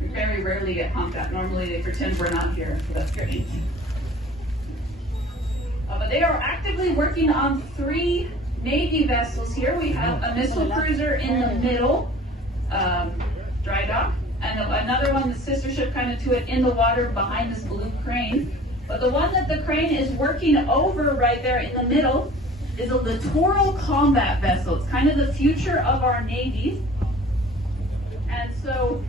We very rarely get honked at. Normally they pretend we're not here, so that's great. But they are actively working on 3 Navy vessels here. We have a missile cruiser in the middle, dry dock, and another one, the sister ship kind of to it, in the water behind this blue crane. But the one that the crane is working over right there in the middle is a littoral combat vessel. It's kind of the future of our Navy. And so